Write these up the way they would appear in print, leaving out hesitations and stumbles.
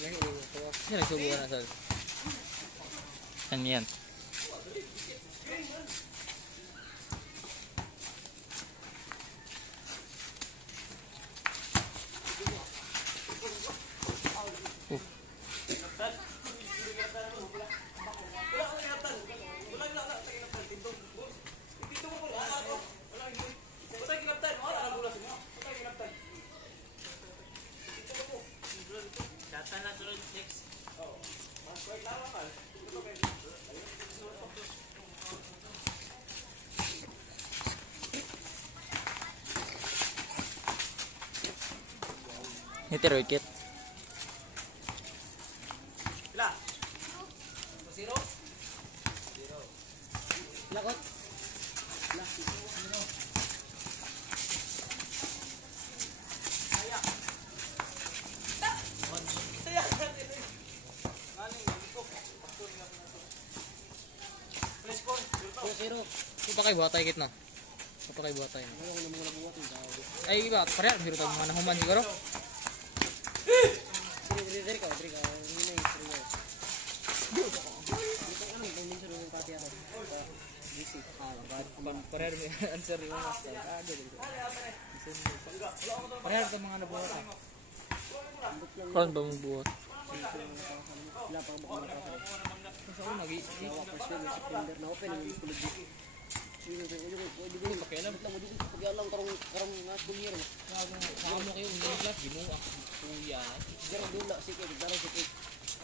Yan, nagsubukan na sal. Yan yan. Ito rocket. Pila? 0? 0. Lakot. Pila? 0. Saya. Saya. Galing ko. Press call. 0. Pakai buhatay kit no. Pakai buhatay. Ay iba, pareha biro tayo mga nahuman siguro. Pareha may answer yung master. Pareha ito mga nabuhat. Karon ba mong buhat? Sa una gi. September na open ang school di. Pakialam karong nga school year. Sa amo kayo online class ginuwa. Kuya. Pero dula sige daro sige.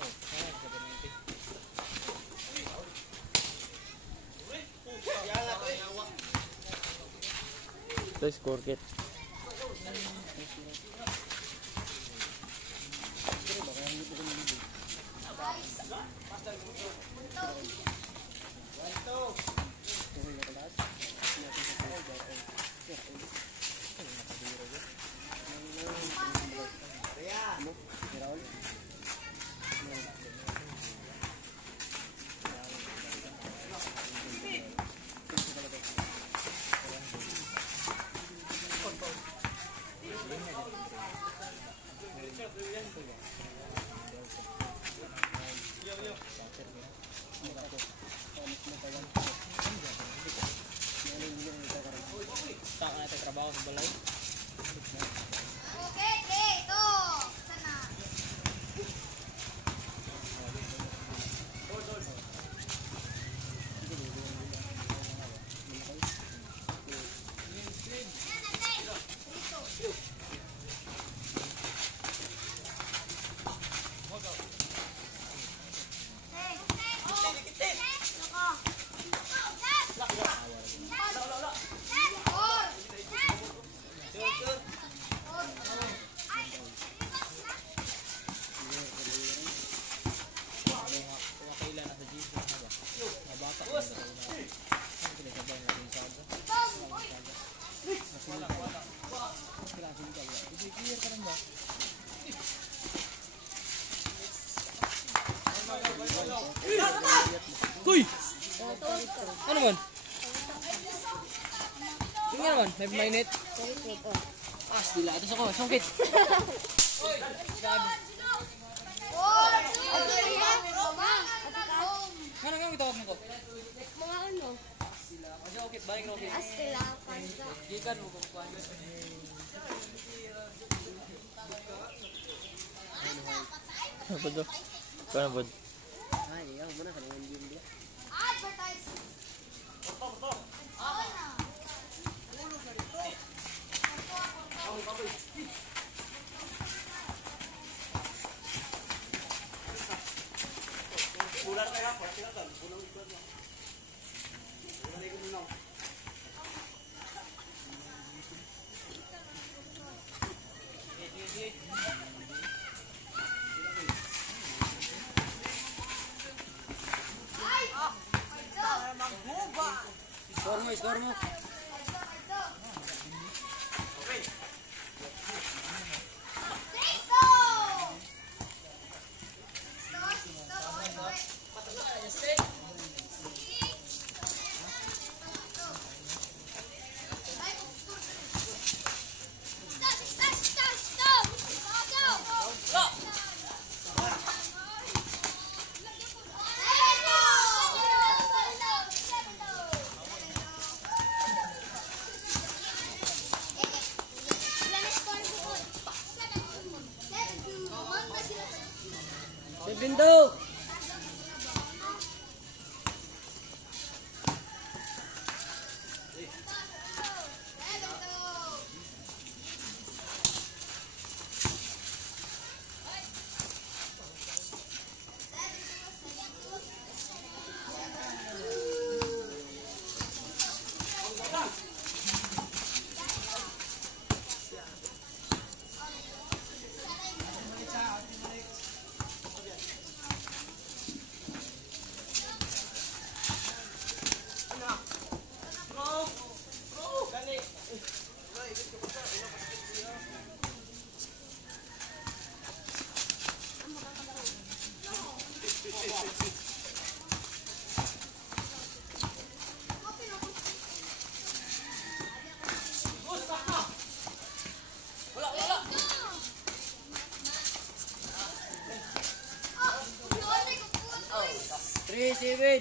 Oh, kaya sa ganito. Ito score kit. Tak na trabaho sa balay. Okay, ito. Sana. Kuy! Ano man? Tingnan naman, may mainit. Ah, sila. Ito sa ko, sungkit. Ano nga itawag mo ko? Mga ano? Kasi okay, balik rocket. Astilapan ka. Gikan mo kung paano. Ano ba ito? Paano ba ito? Ay, ayaw mo na kanang hindi dia. Advertise. Bulan kaya ko, silakan. Bulan ito na. Bulan ko muna. Score mo. Bindog! Three, seven.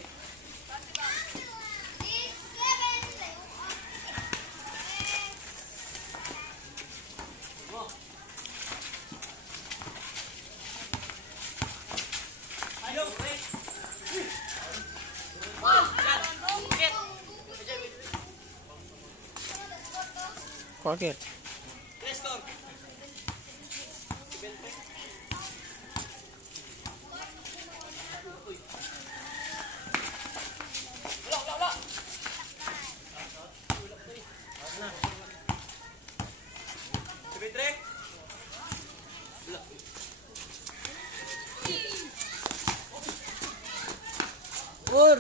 Pocket. Four.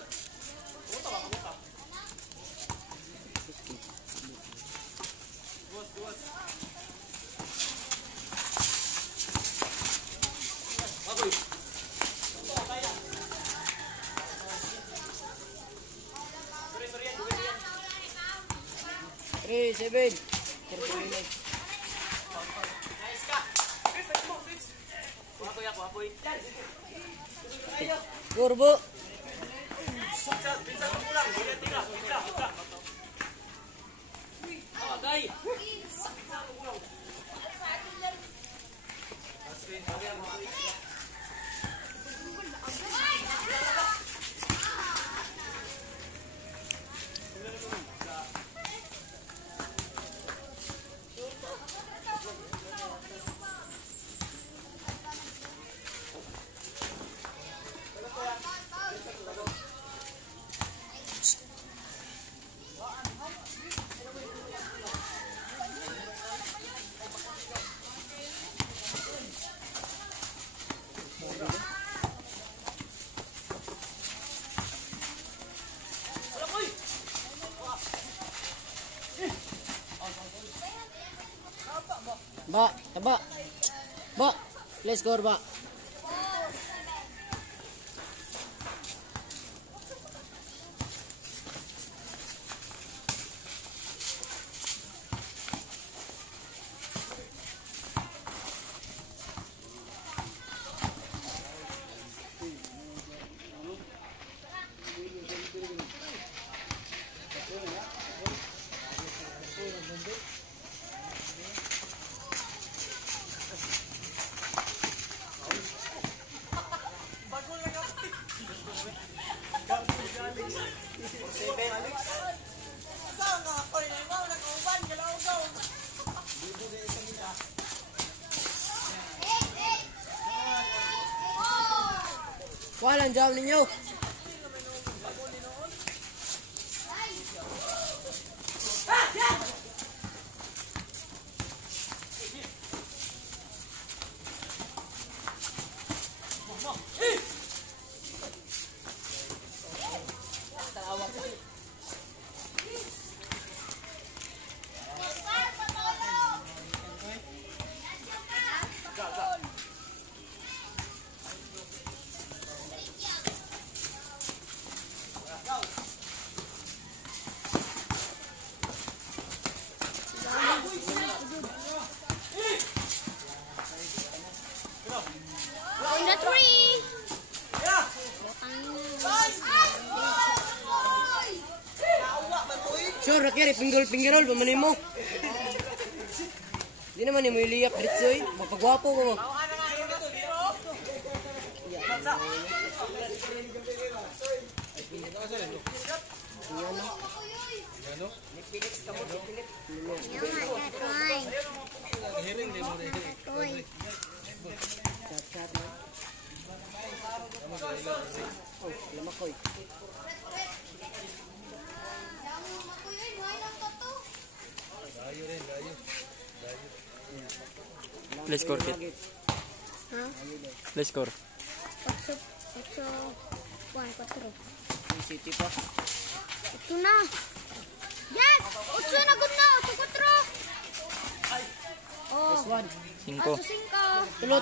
Three, seven. Kurbo. Ba, taba. Ba, let's go, ba. Walang jam ninyo. On the tree. Sure, kaya pinggol-pinggirol, pamanin mo. Di naman mo iliyak, Dritsoy. Magpagwapo ko mo. Play score, Kit. Ha? Play score. 8, 4. City pa. 8 na. Yes! 8 na, good na. 8, 4. Oh. This one. 5. 5. Tulo.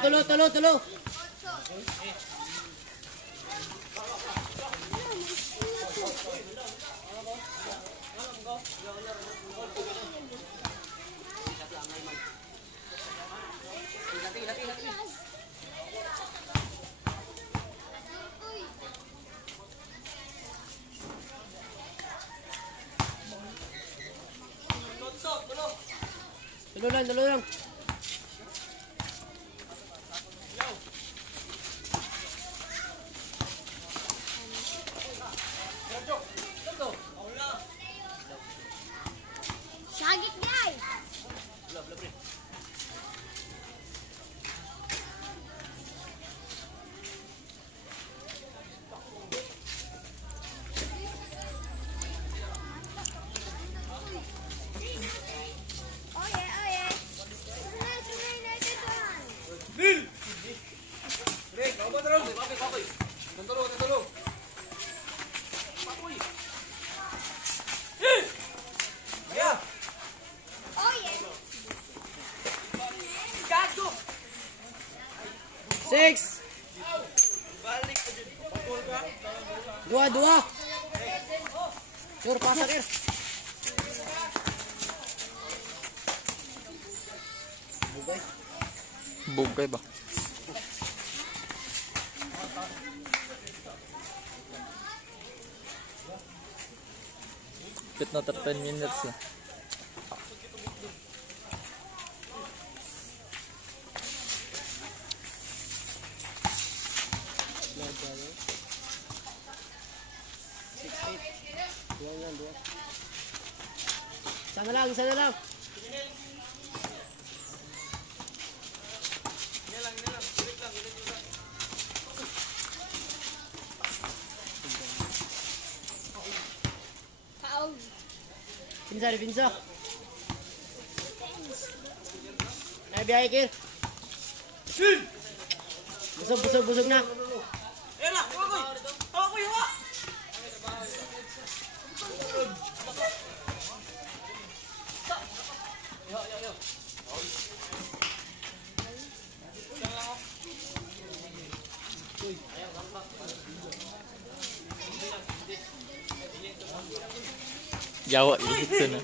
Tulo lang. Sagit, guys. Oh yeah. Sunay, United one. Oh yeah. 6. Dua. Sur, pasok ir. Bugay ba? Kit na 10 minutes na. Isa na lang. Foul. Pinsa. Ay, biyahe, Kir. Busog na. Jawa gitu na.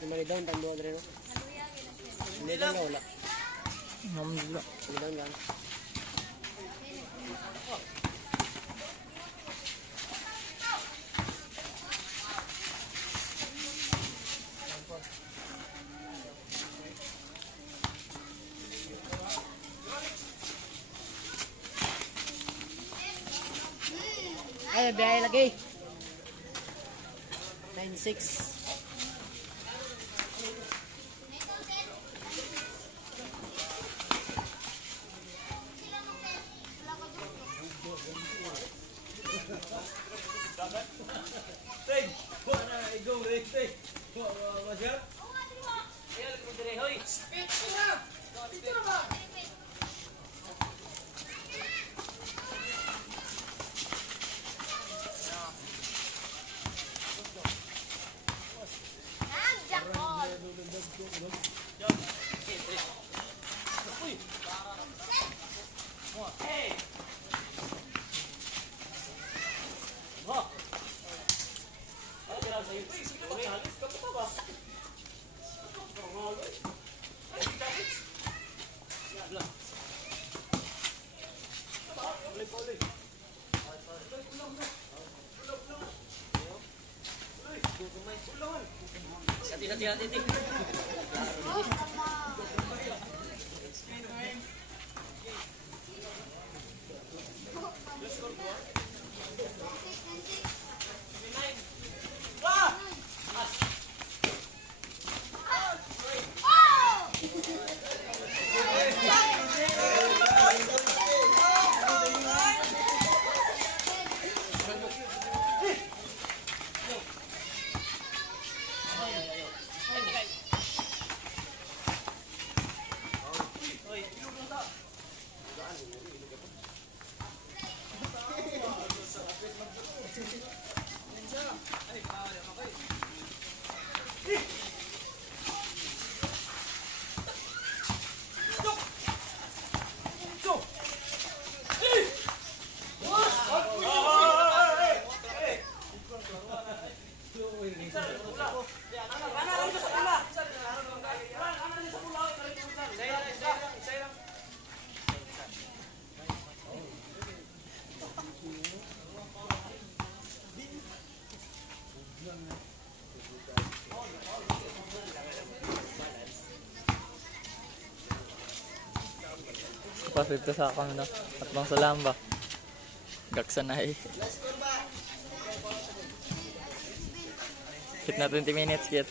Limali daw, tando adre no. Hindi lang wala. Alhamdulillah. Hindi lang gan. Ay, biyahe lagi. 9-6. hati-hati. Pasig ka sa akong na. At bang salam ba? Gaksa na eh. Hit na 20 minutes kit.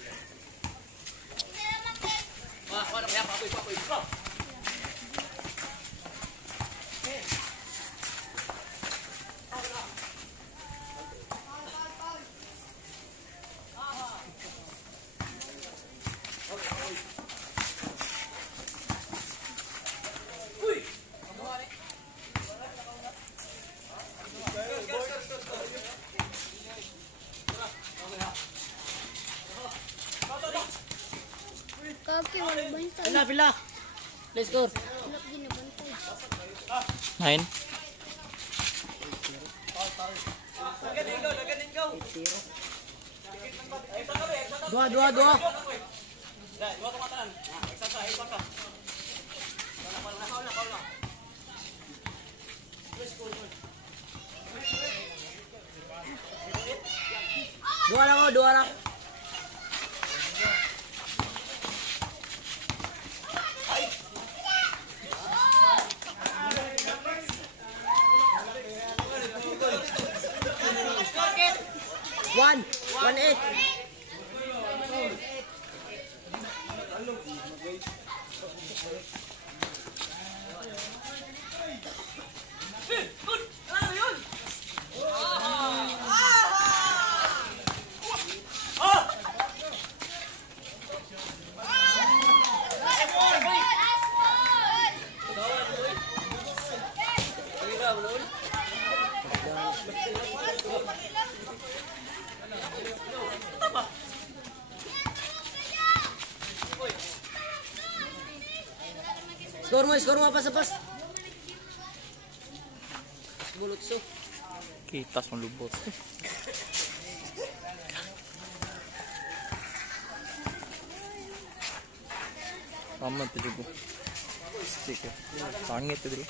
Kaki, wala bantay. Pila. Let's go. Wala ginabantay. 9. Dua. Dua lang. One 8. Skor mo pas. Bulot so. Kitas mo lubot. Paman tujuh. Stick. Pangit itu dulu.